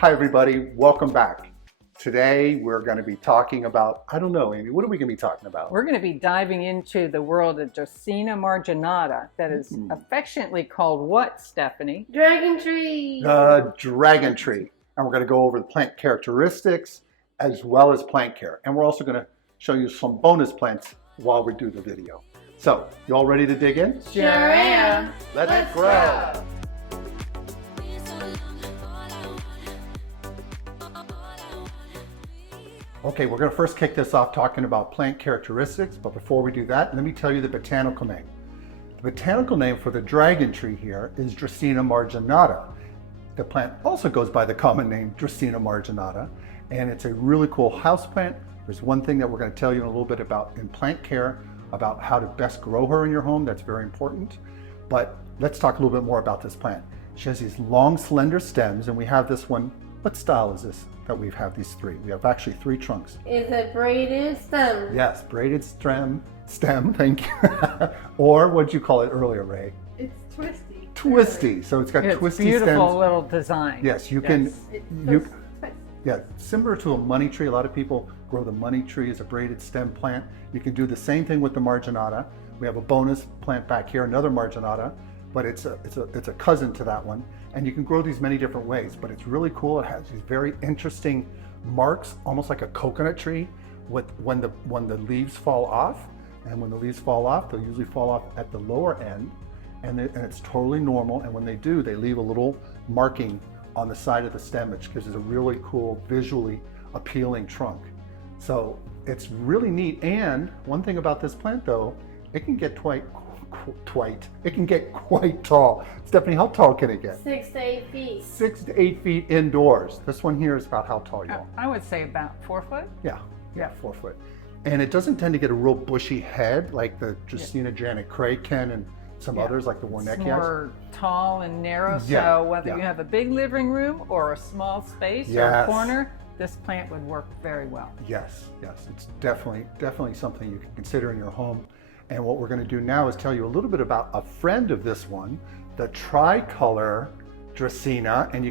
Hi everybody, welcome back. Today we're going to be talking about, I don't know, Amy, what are we going to be talking about? We're going to be diving into the world of Dracaena Marginata, that is affectionately called what, Stephanie? Dragon tree! The dragon tree. And we're going to go over the plant characteristics as well as plant care. And we're also going to show you some bonus plants while we do the video. So, you all ready to dig in? Sure am! Let's grow! Okay, we're going to first kick this off talking about plant characteristics, but before we do that, let me tell you the botanical name. The botanical name for the dragon tree here is Dracaena Marginata. The plant also goes by the common name Dracaena Marginata, and it's a really cool house plant. There's one thing that we're going to tell you in a little bit about in plant care, about how to best grow her in your home. That's very important. But let's talk a little bit more about this plant. She has these long, slender stems, and we have this one. What style is this that we have these three? We have actually three trunks. Is it braided stem? Yes, braided stem, thank you. Or what'd you call it earlier, Ray? It's twisty. Twisty. So it's got twisty stems. Beautiful little design. Yes, you can, yeah, similar to a money tree. A lot of people grow the money tree as a braided stem plant. You can do the same thing with the Marginata. We have a bonus plant back here, another Marginata, but it's a cousin to that one. And you can grow these many different ways, but it's really cool. It has these very interesting marks, almost like a coconut tree, with when the leaves fall off. And when the leaves fall off, they'll usually fall off at the lower end, and it's totally normal. And when they do, they leave a little marking on the side of the stem, which gives it a really cool, visually appealing trunk. So it's really neat. And one thing about this plant, though, it can get quite tall. Stephanie, how tall can it get? 6 to 8 feet. 6 to 8 feet indoors. This one here is about how tall you are. I would say about 4 foot. Yeah, 4 foot. And it doesn't tend to get a real bushy head like the Dracaena Janet Craig can and some others like the Warnecki. It's more tall and narrow, so whether you have a big living room or a small space or a corner, this plant would work very well. Yes, it's definitely something you can consider in your home. And what we're going to do now is tell you a little bit about a friend of this one, the tricolor Dracaena, and you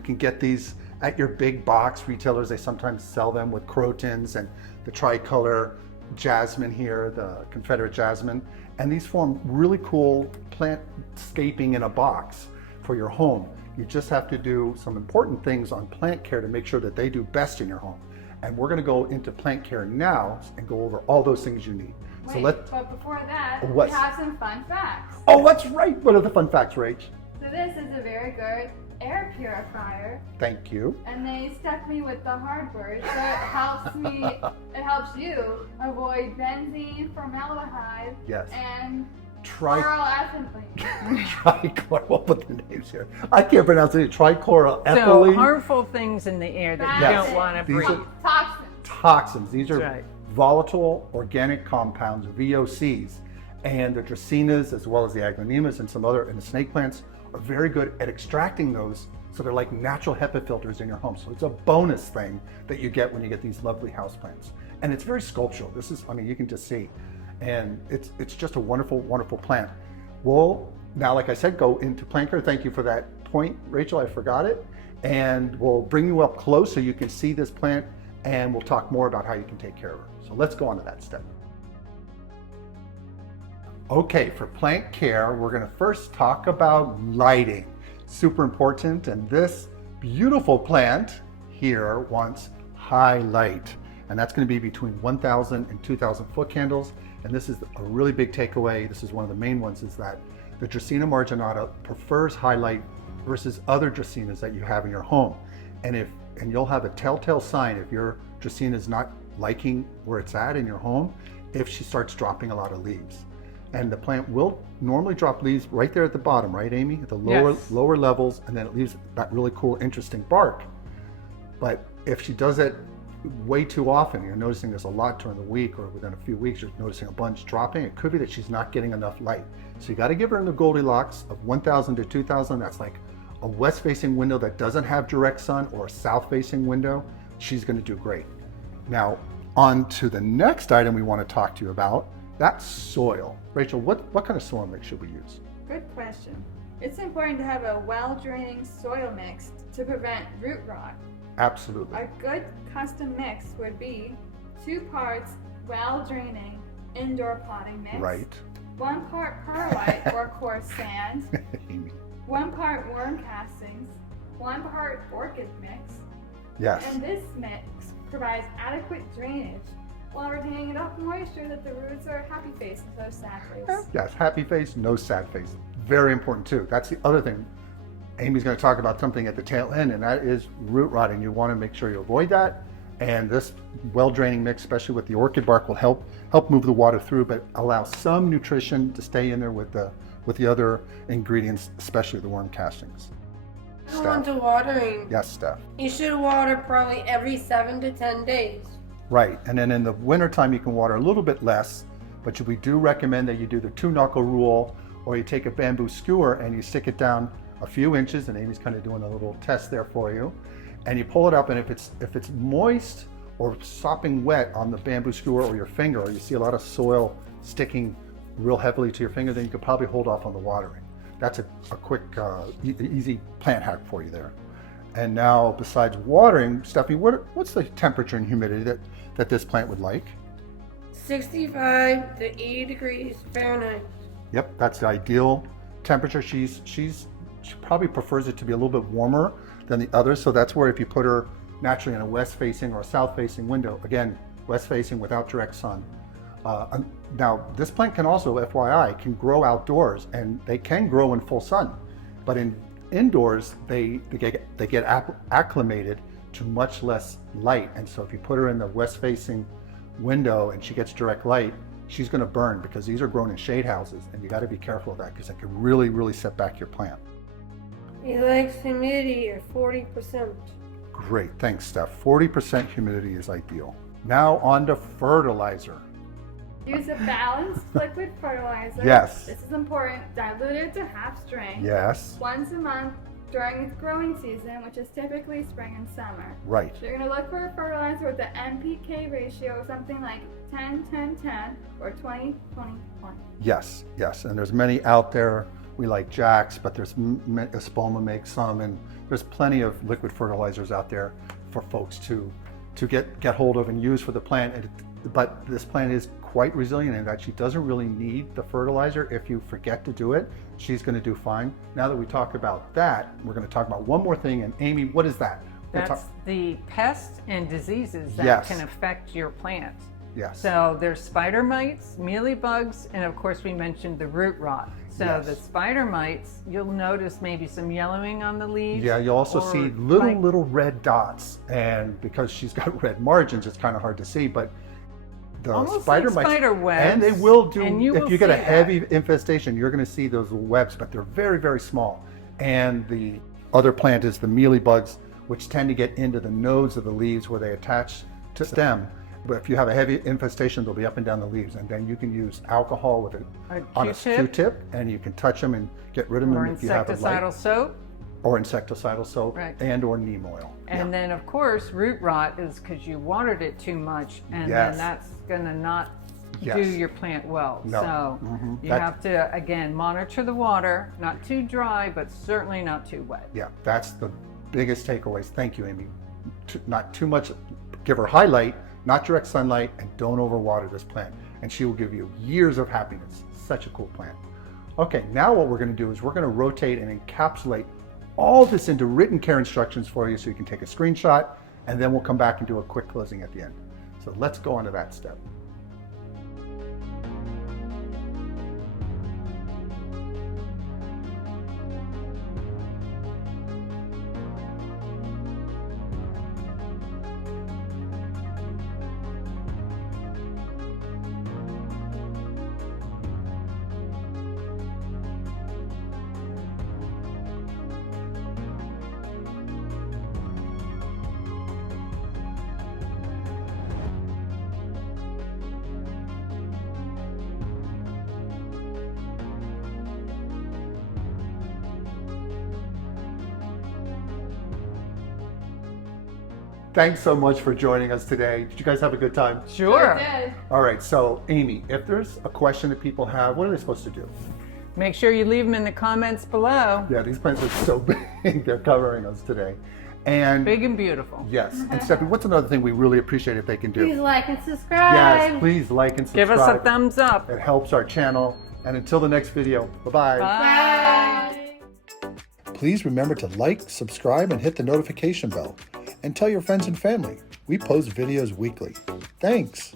can get these at your big box retailers. They sometimes sell them with crotons and the tricolor jasmine here, the Confederate jasmine, and these form really cool plantscaping in a box for your home. You just have to do some important things on plant care to make sure that they do best in your home. And we're going to go into plant care now and go over all those things you need. Wait, but before that, we have some fun facts. Oh, that's right. What are the fun facts, Rach? So this is a very good air purifier. Thank you. And they stuck me with the hard word, so it helps you avoid benzene, formaldehyde, and chloroethylene. Trichlor, we'll put the names here. I can't pronounce it. Trichloroethylene. So harmful things in the air that you don't want to breathe. Toxins. These are volatile organic compounds, VOCs, and the Dracaenas as well as the Aglaonemas and some other, and the snake plants are very good at extracting those, so they're like natural HEPA filters in your home. So it's a bonus thing that you get when you get these lovely houseplants. And it's very sculptural. This is, I mean, you can just see, and it's just a wonderful, wonderful plant. We'll now, like I said, go into plant care. Thank you for that point, Rachel, I forgot it. And we'll bring you up close so you can see this plant, and we'll talk more about how you can take care of her. So let's go on to that step. Okay, for plant care, we're going to first talk about lighting. Super important, and this beautiful plant here wants high light, and that's going to be between 1,000 and 2,000 foot candles. And this is a really big takeaway. This is one of the main ones, is that the Dracaena Marginata prefers high light versus other Dracaenas that you have in your home. And you'll have a telltale sign if your Dracaena is not liking where it's at in your home, if she starts dropping a lot of leaves. And the plant will normally drop leaves right there at the bottom, right, Amy? At the lower levels, and then it leaves that really cool, interesting bark. But if she does it way too often, you're noticing this a lot during the week, or within a few weeks, you're noticing a bunch dropping, it could be that she's not getting enough light. So you got to give her in the Goldilocks of 1,000 to 2,000. That's like a west-facing window that doesn't have direct sun, or a south-facing window. She's going to do great. Now, on to the next item we want to talk to you about. That's soil. Rachel, what kind of soil mix should we use? Good question. it's important to have a well-draining soil mix to prevent root rot. Absolutely. A good custom mix would be 2 parts well-draining indoor potting mix. Right. 1 part perlite or coarse sand. Amy. 1 part worm castings. 1 part orchid mix. Yes. And this mix provides adequate drainage while retaining enough moisture that the roots are happy face instead of sad face. Yes, happy face, no sad face. Very important too. That's the other thing. Amy's going to talk about something at the tail end, and that is root rotting. You want to make sure you avoid that. And this well-draining mix, especially with the orchid bark, will help move the water through, but allow some nutrition to stay in there with the other ingredients, especially the worm castings. Go on to watering. Yes, Steph. You should water probably every 7 to 10 days. Right, and then in the wintertime you can water a little bit less, but we do recommend that you do the 2-knuckle rule, or you take a bamboo skewer and you stick it down a few inches, and Amy's kind of doing a little test there for you, and you pull it up, and if it's moist or sopping wet on the bamboo skewer or your finger, or you see a lot of soil sticking real heavily to your finger, then you could probably hold off on the watering. That's a quick, easy plant hack for you there. And now, besides watering, Stephanie, what's the temperature and humidity that this plant would like? 65 to 80 degrees Fahrenheit. Yep, that's the ideal temperature. She probably prefers it to be a little bit warmer than the others, so that's where if you put her naturally in a west-facing or a south-facing window, again, west-facing without direct sun. Now, this plant can also, FYI, can grow outdoors, and they can grow in full sun, but indoors they get acclimated to much less light, and so if you put her in the west-facing window and she gets direct light, she's going to burn, because these are grown in shade houses, and you got to be careful of that, because it can really set back your plant. He likes humidity of 40%. Great, thanks, Steph. 40% humidity is ideal. Now on to fertilizer. Use a balanced liquid fertilizer. Yes. This is important. Diluted to half strength. Yes. Once a month during its growing season, which is typically spring and summer. Right. So you're going to look for a fertilizer with the NPK ratio of something like 10-10-10 or 20-20-20. Yes, and there's many out there. We like Jack's, but there's Espoma makes some, and there's plenty of liquid fertilizers out there for folks to get hold of and use for the plant. But this plant is quite resilient in that she doesn't really need the fertilizer. If you forget to do it, she's going to do fine. Now that we talk about that, we're going to talk about one more thing. And Amy, what is that? That's the pests and diseases that Yes. can affect your plant. Yes. So there's spider mites, mealybugs, and of course we mentioned the root rot. So Yes. the spider mites, you'll notice maybe some yellowing on the leaves. Yeah, you'll also or see little red dots, and because she's got red margins, it's kind of hard to see, but the almost spider like mites, spider webs, and they will do, and you if will you get a see heavy that. infestation, you're going to see those webs, but they're very small. And the other plant is the mealybugs, which tend to get into the nodes of the leaves where they attach to the stem. But if you have a heavy infestation, they'll be up and down the leaves, and then you can use alcohol with on a Q-tip, and you can touch them and get rid of them or if you have a light. insecticidal soap. Or insecticidal soap, Right. and or neem oil. And then of course root rot is because you watered it too much, and Yes. then that's gonna not Yes. do your plant well. No. So you That- have to, again, monitor the water, not too dry, but certainly not too wet. Yeah, that's the biggest takeaways. Thank you, Amy. Not too much, give her highlight, not direct sunlight, and don't overwater this plant. And she will give you years of happiness. Such a cool plant. Okay, now what we're going to do is we're going to rotate and encapsulate all this into written care instructions for you so you can take a screenshot, and then we'll come back and do a quick closing at the end. So let's go on to that step. Thanks so much for joining us today. Did you guys have a good time? Sure. Sure did. All right, so Amy, if there's a question that people have, what are they supposed to do? Make sure you leave them in the comments below. Yeah, these plants are so big. They're covering us today. And big and beautiful. Yes. And Stephanie, what's another thing we really appreciate if they can do? Please like and subscribe. Yes, please like and subscribe. Give us a thumbs up. It helps our channel. And until the next video, bye-bye. Bye. Please remember to like, subscribe, and hit the notification bell. And tell your friends and family. We post videos weekly. Thanks.